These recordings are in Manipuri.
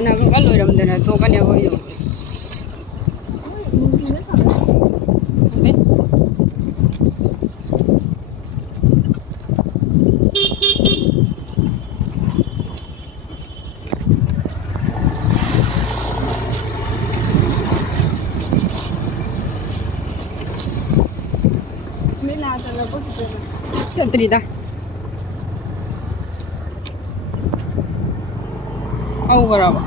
ꯁꯥꯟꯅꯕꯒ ꯂꯣꯏꯔꯝꯗꯅ ꯇꯣꯛꯀꯅꯤ ꯑꯩꯈꯣꯏꯗꯣ ꯆꯠꯇ꯭ꯔꯤꯗ ꯍꯧꯈ꯭ꯔꯕ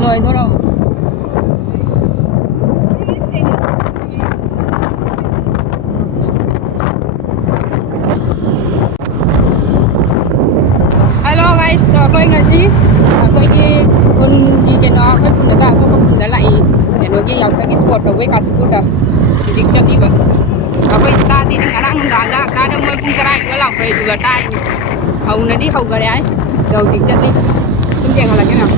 ꯂꯣꯏꯗꯣꯔꯕ ꯍꯜꯂꯣ ꯒꯥꯏꯁ ꯑꯩꯈꯣꯏ ꯉꯁꯤ ꯑꯩꯈꯣꯏꯒꯤ ꯈꯨꯟꯒꯤ ꯀꯩꯅꯣ ꯑꯩꯈꯣꯏ ꯈꯨꯟꯗ ꯑꯇꯣꯞꯄ ꯈꯨꯟꯗ ꯂꯥꯛꯏ ꯀꯩꯅꯣꯒꯤ ꯌꯥꯎꯁꯪꯒꯤ ꯏꯁꯄꯣꯔꯠ ꯇꯧꯕꯩ ꯀꯥꯁꯤꯄꯨꯔꯗ ꯍꯧꯖꯤꯛ ꯆꯠꯂꯤꯕ ꯑꯩꯈꯣꯏ ꯇꯥꯗꯦꯅꯦ ꯉꯔꯥꯡ ꯅꯨꯡꯗꯥꯡꯗ ꯉꯥꯗ ꯃꯣꯏ ꯄꯨꯡ 10 ꯂꯥꯛꯄꯩ ꯑꯗꯨꯒ ꯇꯥꯏꯅꯤ ꯍꯧꯅꯗꯤ ꯍꯧꯈꯔꯦ ꯍꯥꯏ ꯑꯗꯣ ꯍꯧꯖꯤꯛ ꯆꯠꯂꯤ ꯁꯨꯝ ꯌꯦꯡꯍꯜꯂꯛꯀꯦ ꯃꯌꯥꯝ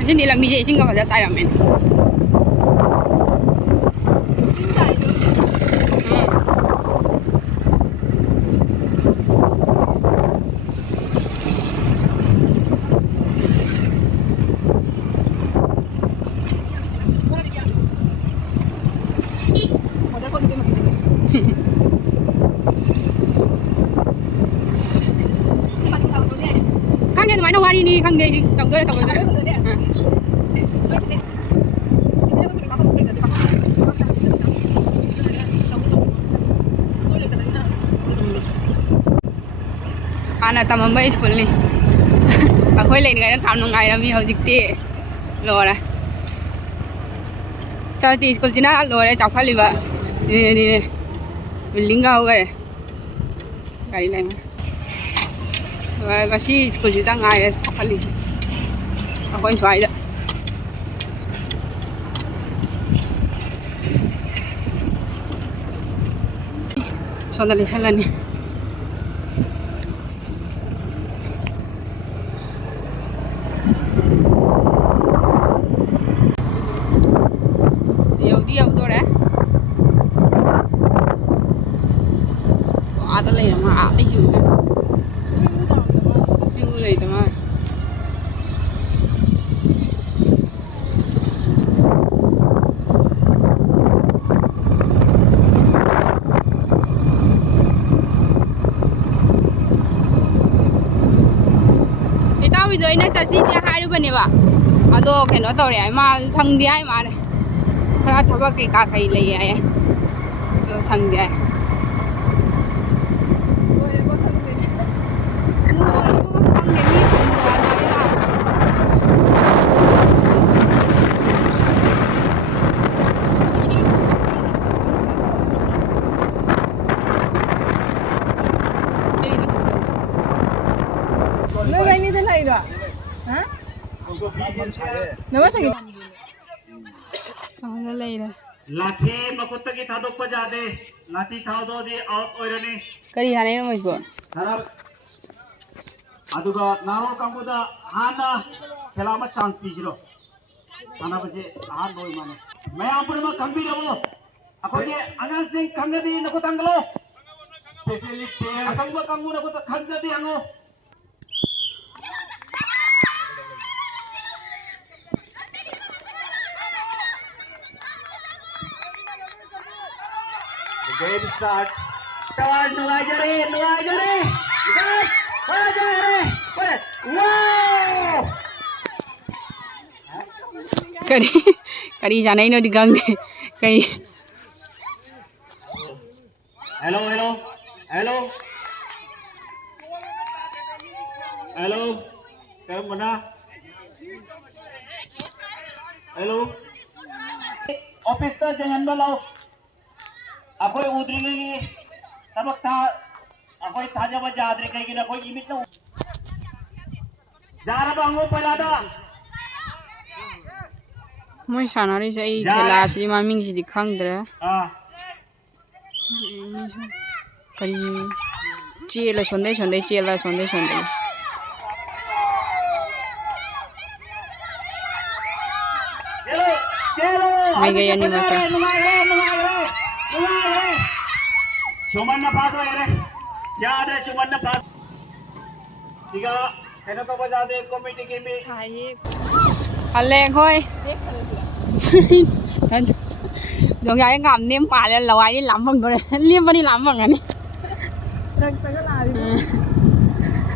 ꯑꯁꯤꯗꯤ ꯂꯝꯕꯤꯁꯦ ꯏꯁꯤꯡꯒ ꯐꯖꯅ ꯆꯥꯏꯔꯝꯃꯦ khăn nghe tụi mày đâu qua đi đi khăn đi đồng tôi đồng tôi Ana tamam is fully akhoi lein gai tham no ngai rami hojikti lora Sarti school china lora chawkhali ba ni building ga hoga gari lai và si school chỉ đang ngày học lý học quay xoay đó xong rồi sang lần này nhiều tôi đấy ada lagi nama apa sih juga view lagi teman kita video ini casi dia hari bani ba ado keno tau re ma sang dia ma ne khara thaba ke ka khai lai ai do sang dia लाठी मकुत्त की थादोक पर जादे लाठी थाव दो दी आउट ओइरनी करी हाने न मइको हरब अदुगा नारो कांगुदा हाना खेलामा चांस पीसिरो थाना बसे हान नोय माने मैं आपन में कंबी रबो अकोगे अनंत सिंह कंगदी नको तंगलो स्पेशली प्लेयर अकंग कंगु नको त खंगदी हंगो Great start. Tawar nuwajare. Wow. Kari janai no digang deh. Kari. Hello. Karam mana? Hello. Office ta jangan balau. अकोई उधरिंगी तब था अकोई ताजा बजा आदरे कहीं ना कोई इमिट ना जा रहा बांगो पहला दा मैं सानारी से ये क्लास ये मामिंग से दिखांग दरा करी चेला सोंदे मैं गया नहीं माता सुमन ना पास हो रे याद है सुमन ना पास सिगा है ना तो बजा दे कमेटी के में Hale thôi. Dòng gái ngầm niêm mà lên lầu ai đi lắm bằng rồi. Liêm vào đi lắm bằng này.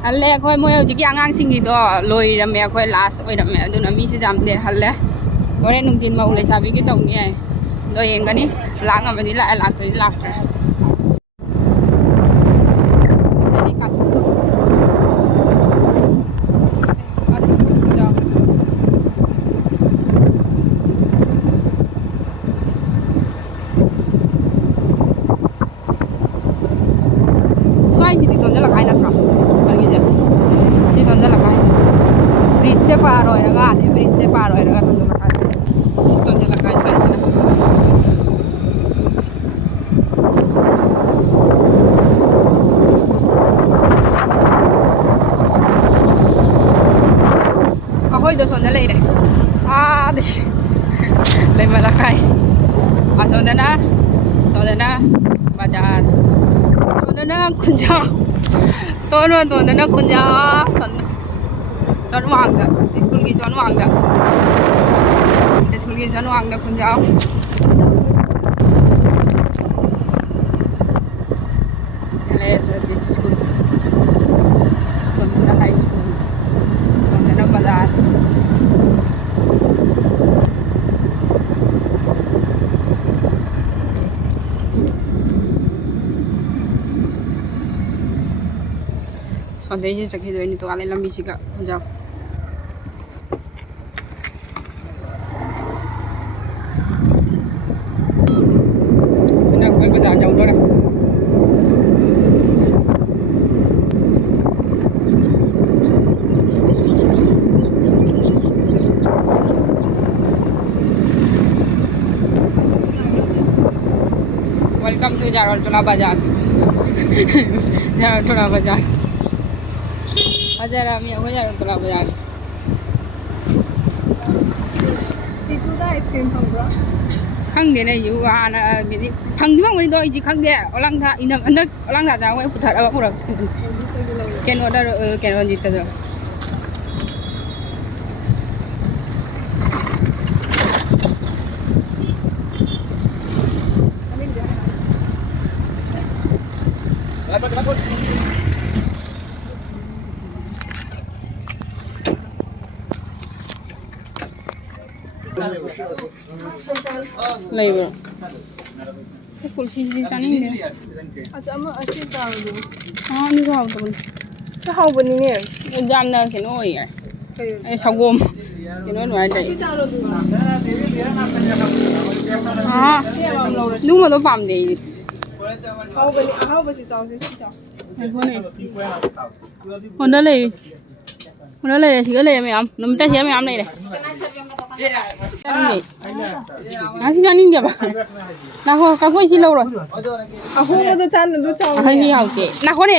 Hale thôi mua chỉ cái ngang sinh gì đó lôi ra mẹ coi last oi ra mẹ tụi nó mi sẽ làm để hale. Bữa nay nung tin mau lấy sao cái tổng này. Rồi em cái ní láng ở bên đi lại lạc tới lạc. Sẽ đi cà sấu. Sepa rồi đó cả, đi sepa rồi đó cả, không được cả. Tuần là cái sai chứ. Ahoy đó son lấy này. Đi. Lấy mà là cái. Son đó na, baca. Son đó na kunja. Tuần đó na kunja. Son wang dah, school ki son wang dah. School ki son wang dah Punjab. Sele sa school. Punjab high school. Punjab bazar. Sonde je sakhi do ni to ale lambi sika Punjab. Bazaar jauh dah. Welcome to Jarotola Bazaar. Jarotola Bazaar. Bazaar kami aku Jarotola Bazaar. Itu dah ice cream kamu. Khang dia ni you ana ni khang di bang ni do iji khang dia orang tha inam anda orang tha jawa putar apa pura ken order ken on jita do lấy bro. Cái kulfi gì chán đi. Ama asin tao đi. Ni hao tao. Cái hao bên này nè. Jam na cái nồi à. Cái sao gom. Cái nồi ngoài đây. Đúng mà tôi phạm đi. Hao bên tao sẽ tao. Cái này. Hôm đó lấy. Hôm đó lấy thì cái lấy mày ăn. Nó mình ta sẽ mày ăn này này. Nasi janin dia bah. Nah, kau isi lau rồi. Aku mau tu chan tu chao. Hai ni hao ke. Nah, kau ni.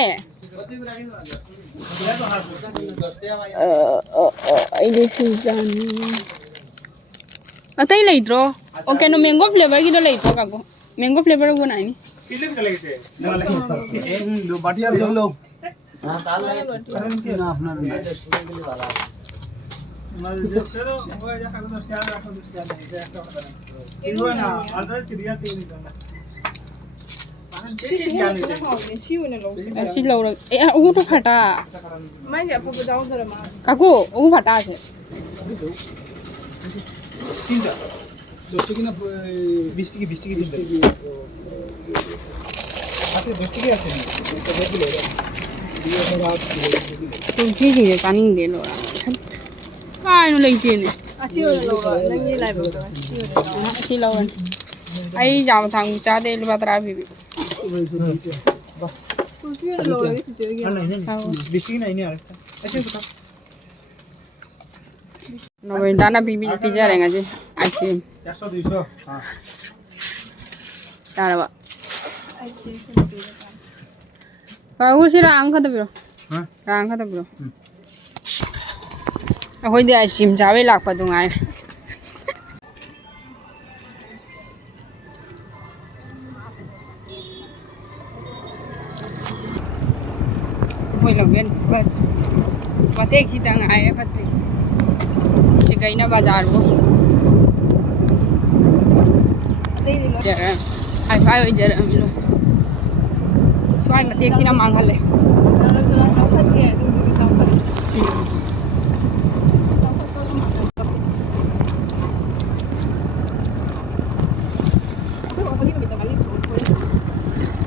Ini si janin. Atai lagi tro. Okay, no mango flavor kita lagi tro kago. Mango flavor guna ini. Film चले गए थे दो बाटियां सो लो हां ताल लगे ना अपना चलो हो जा खाना तो चार रखो तो चार नहीं है तो खतरा इनको ना अदर चिड़िया के नहीं करना Si lau rồi. Ugu tu phata. Mai ya pun jauh dah mah. Kago, ugu phata ase. तीनटा 10 টাকা না 20 টাকা 20 টাকা তিনটা আছে 10 টাকা আছে এটা দেখি লো দিয়ে রাত Tulsi gì paning de lo. Ai nó lấy tiền này. Asyik orang lawa, nanti lagi betul. Asyik orang lawa. Si lau kan. Ai jam thang cha de le batra bi. Kursi orang lawa lagi cuci lagi. नहीं नहीं 20 टाका नहीं आरेकटा अच्छा কথা No ventana bibi pizza रहेगा जी आइसक्रीम 100 200 हां तारा बा कागु से रांग खत बिरो हां रांग खत बिरो अखोई दे आइसक्रीम चावे लाख दुंगाय कोई लंबे बस पते की तंग आए पते से गई ना बाजार वो जरा आई फाई हो जरा मिलो स्वाई मत एक सीना मांग ले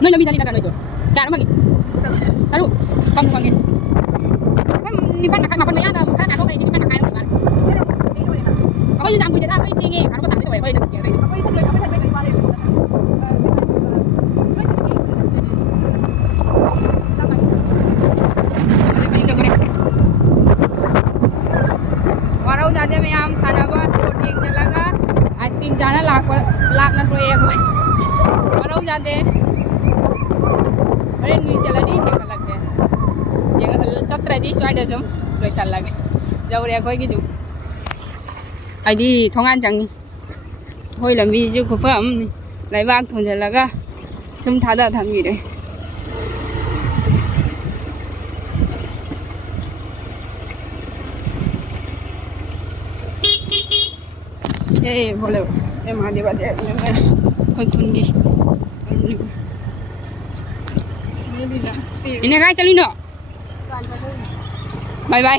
Noi lebih dari negara itu. Kan lagi. Taruh, panggung. Di mana kan makan banyak dah. Kan ada orang di mana kain di mana. Apa yang jangan kita apa yang tinggi. Kan kita tak boleh boleh nak. Apa itu boleh apa yang boleh boleh. वाराउ जाते में हम खाना बस स्पोर्टिंग चलागा आइसक्रीम जाना लाख ना तो ये वाराउ जाते अरे नी चला दी जगह लग गया जगह चतरा दी स्वाइड जम लोइसल लगे जाऊ रे कोई की जू आइदी थोंगान चंगी होई लंबी जो कुफम लाइबाग थों चलागा सुम थादा थमी रे ये बोले ये महादेव आजे कोई खुंगी इन्हें कहाँ चली नो बाय बाय